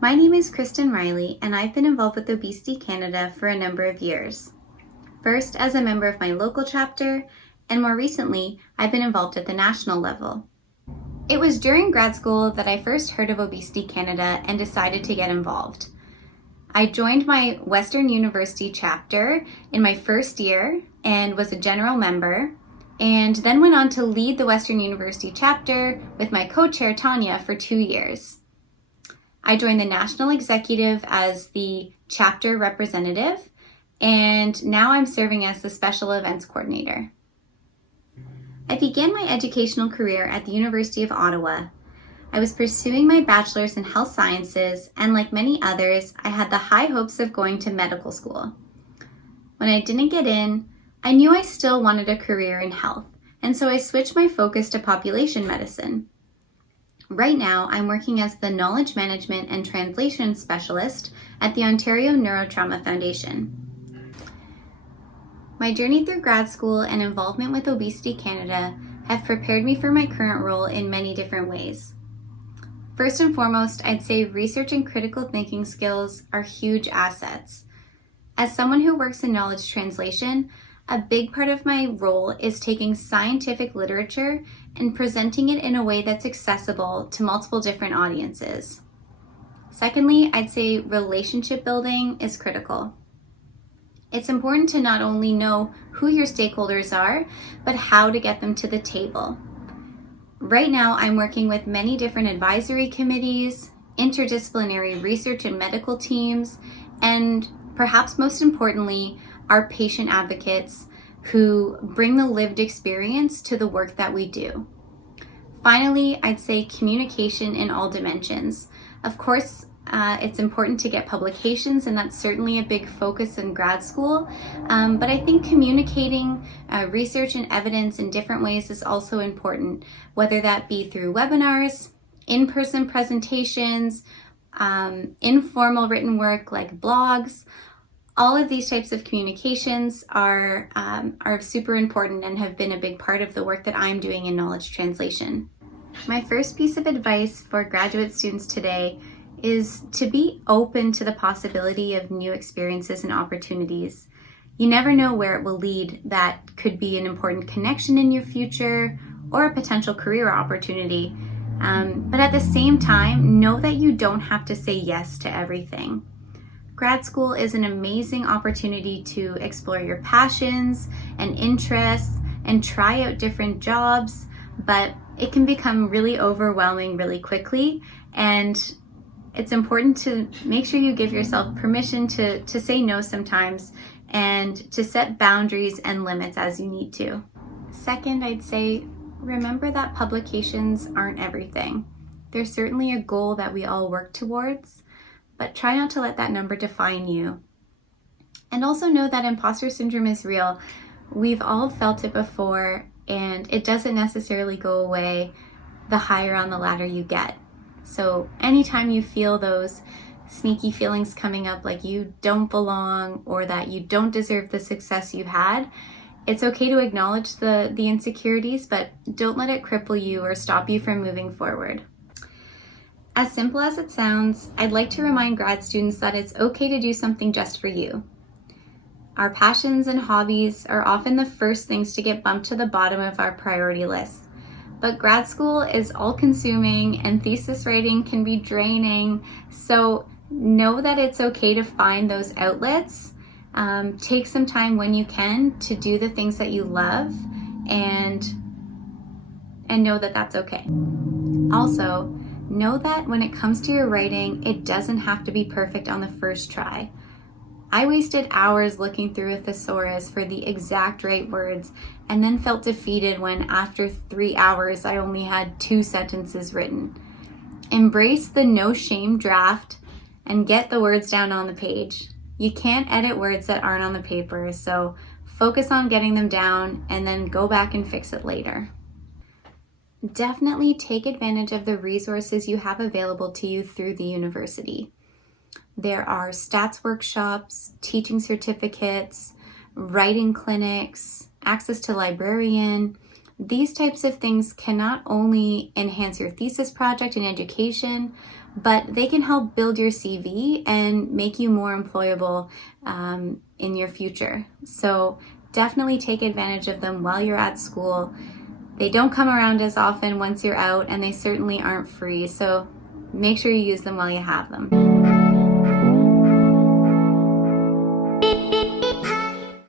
My name is Kristen Reilly, and I've been involved with Obesity Canada for a number of years. First as a member of my local chapter, and more recently, I've been involved at the national level. It was during grad school that I first heard of Obesity Canada and decided to get involved. I joined my Western University chapter in my first year and was a general member, and then went on to lead the Western University chapter with my co-chair Tanya for 2 years. I joined the National Executive as the chapter representative, and now I'm serving as the special events coordinator. I began my educational career at the University of Ottawa. I was pursuing my bachelor's in health sciences, and like many others, I had the high hopes of going to medical school. When I didn't get in, I knew I still wanted a career in health, and so I switched my focus to population medicine. Right now, I'm working as the Knowledge Management and Translation Specialist at the Ontario Neurotrauma Foundation. My journey through grad school and involvement with Obesity Canada have prepared me for my current role in many different ways. First and foremost, I'd say research and critical thinking skills are huge assets. As someone who works in knowledge translation, a big part of my role is taking scientific literature and presenting it in a way that's accessible to multiple different audiences. Secondly, I'd say relationship building is critical. It's important to not only know who your stakeholders are, but how to get them to the table. Right now, I'm working with many different advisory committees, interdisciplinary research and medical teams, and perhaps most importantly, our patient advocates who bring the lived experience to the work that we do. Finally, I'd say communication in all dimensions. Of course, it's important to get publications, and that's certainly a big focus in grad school. But I think communicating research and evidence in different ways is also important, whether that be through webinars, in-person presentations, informal written work like blogs. All of these types of communications are super important and have been a big part of the work that I'm doing in knowledge translation. My first piece of advice for graduate students today is to be open to the possibility of new experiences and opportunities. You never know where it will lead. That could be an important connection in your future or a potential career opportunity. But at the same time, know that you don't have to say yes to everything. Grad school is an amazing opportunity to explore your passions and interests and try out different jobs, but it can become really overwhelming really quickly, and it's important to make sure you give yourself permission to say no sometimes and to set boundaries and limits as you need to. Second, I'd say remember that publications aren't everything. They're certainly a goal that we all work towards, but try not to let that number define you. And also know that imposter syndrome is real. We've all felt it before, and it doesn't necessarily go away the higher on the ladder you get. So anytime you feel those sneaky feelings coming up like you don't belong or that you don't deserve the success you've had, it's okay to acknowledge the insecurities, but don't let it cripple you or stop you from moving forward. As simple as it sounds, I'd like to remind grad students that it's okay to do something just for you. Our passions and hobbies are often the first things to get bumped to the bottom of our priority list. But grad school is all-consuming and thesis writing can be draining, so know that it's okay to find those outlets. Take some time when you can to do the things that you love, and know that that's okay. Also, know that when it comes to your writing, it doesn't have to be perfect on the first try. I wasted hours looking through a thesaurus for the exact right words and then felt defeated when after 3 hours I only had 2 sentences written. Embrace the no shame draft and get the words down on the page. You can't edit words that aren't on the paper, so focus on getting them down and then go back and fix it later. Definitely take advantage of the resources you have available to you through the university. There are stats workshops, teaching certificates, writing clinics, access to librarian. These types of things can not only enhance your thesis project and education, but they can help build your CV and make you more employable in your future. So definitely take advantage of them while you're at school. They don't come around as often once you're out, and they certainly aren't free. So make sure you use them while you have them.